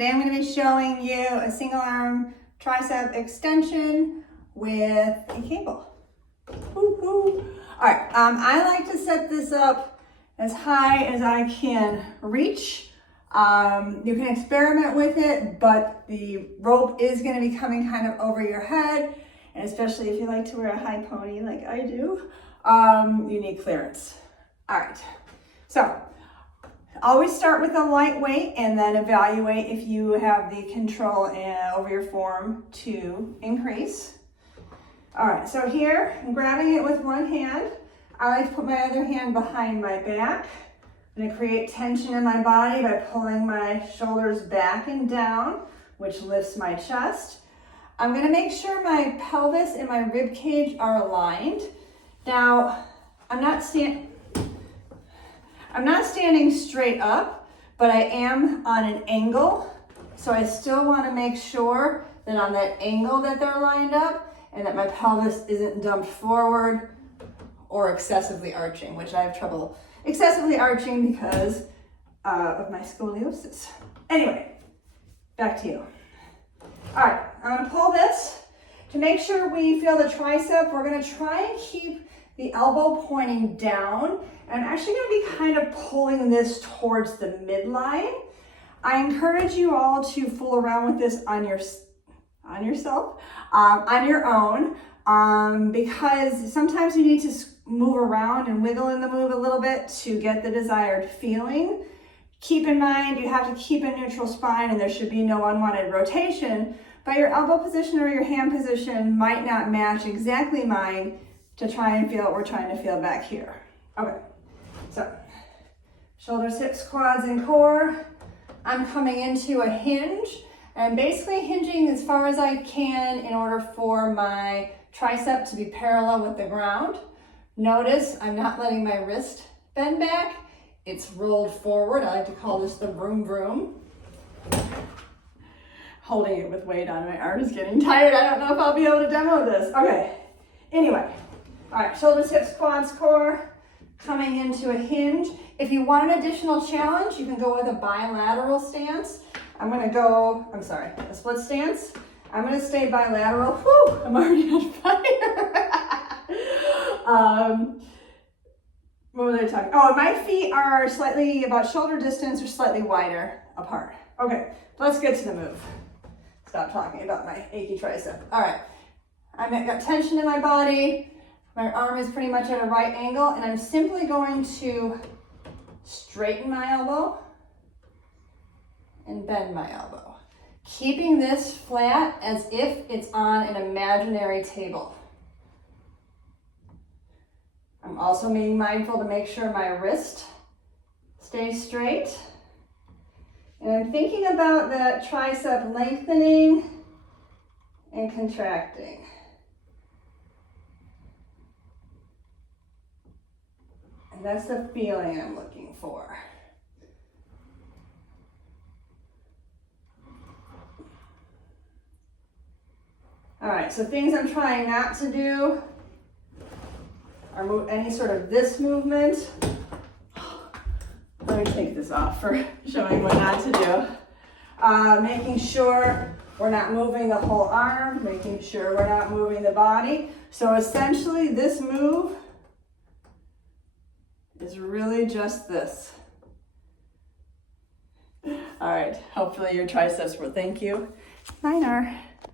Today I'm going to be showing you a single arm tricep extension with a cable. Woo-hoo. All right, I like to set this up as high as I can reach. You can experiment with it, but the rope is going to be coming kind of over your head, and especially if you like to wear a high pony like I do, you need clearance. All right, so always start with a lightweight and then evaluate if you have the control over your form to increase. All right, so here I'm grabbing it with one hand. I like to put my other hand behind my back. I'm going to create tension in my body by pulling my shoulders back and down, which lifts my chest. I'm going to make sure my pelvis and my rib cage are aligned. Now, I'm not standing straight up, but I am on an angle. So I still want to make sure that on that angle that they're lined up and that my pelvis isn't dumped forward or excessively arching, which I have trouble excessively arching because of my scoliosis. Anyway, back to you. All right, I'm going to pull this. To make sure we feel the tricep, we're going to try and keep the elbow pointing down. I'm actually going to be kind of pulling this towards the midline. I encourage you all to fool around with this on your own, because sometimes you need to move around and wiggle in the move a little bit to get the desired feeling. Keep in mind you have to keep a neutral spine and there should be no unwanted rotation, but your elbow position or your hand position might not match exactly mine to try and feel what we're trying to feel back here. Okay, so shoulders, hips, quads, and core. I'm coming into a hinge and basically hinging as far as I can in order for my tricep to be parallel with the ground. Notice I'm not letting my wrist bend back. It's rolled forward. I like to call this the vroom vroom. Holding it with weight on my arm is getting tired. I don't know if I'll be able to demo this. Okay, anyway. All right, shoulders, hips, quads, core, coming into a hinge. If you want an additional challenge, you can go with a bilateral stance. A split stance. I'm gonna stay bilateral. Whew, I'm already on fire. What was I talking? Oh, my feet are slightly about shoulder distance or slightly wider apart. Okay, let's get to the move. Stop talking about my achy tricep. All right, I've got tension in my body. My arm is pretty much at a right angle, and I'm simply going to straighten my elbow and bend my elbow, keeping this flat as if it's on an imaginary table. I'm also being mindful to make sure my wrist stays straight. And I'm thinking about that tricep lengthening and contracting. And that's the feeling I'm looking for. All right, so things I'm trying not to do are any sort of this movement. Let me take this off for showing what not to do. Making sure we're not moving the whole arm, making sure we're not moving the body. So essentially this move is really just this. All right, hopefully your triceps will thank you. Mine are.